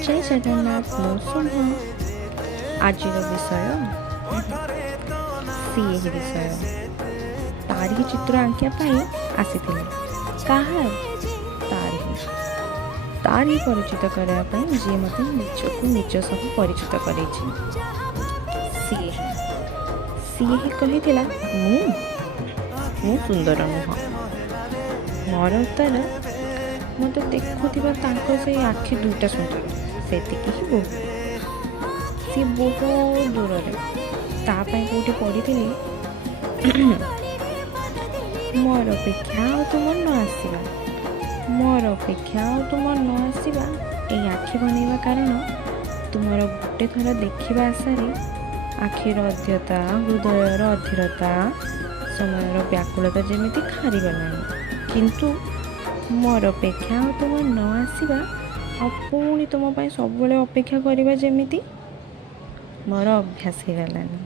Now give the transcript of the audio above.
जय जगन्नाथ मो शुभ आज विषय सी विषय तारी चित्र आंकिया आसी कहार तारी परिचित करने जी मत निजक निज सब परिचित कर कही मु सुंदर नुह मोर उत्तर मत देखुवा से आखि दुईटा सुंदर से सी बहुत दूर कौटी पढ़ी मोर अपेक्षा तुम न आसवा मोर अपेक्षा तुम न आसवा ये आखि बनवा कारण तुम गोटे थर देखा आशार आखिर अध्यता हृदयर अधीरता समय व्याकुलता जमी खारीगला किंतु मोर अपेक्षा तुम न आसवा पुणी तुम सब अपेक्षा करवा जमी मोर अभ्यास हो गलानी।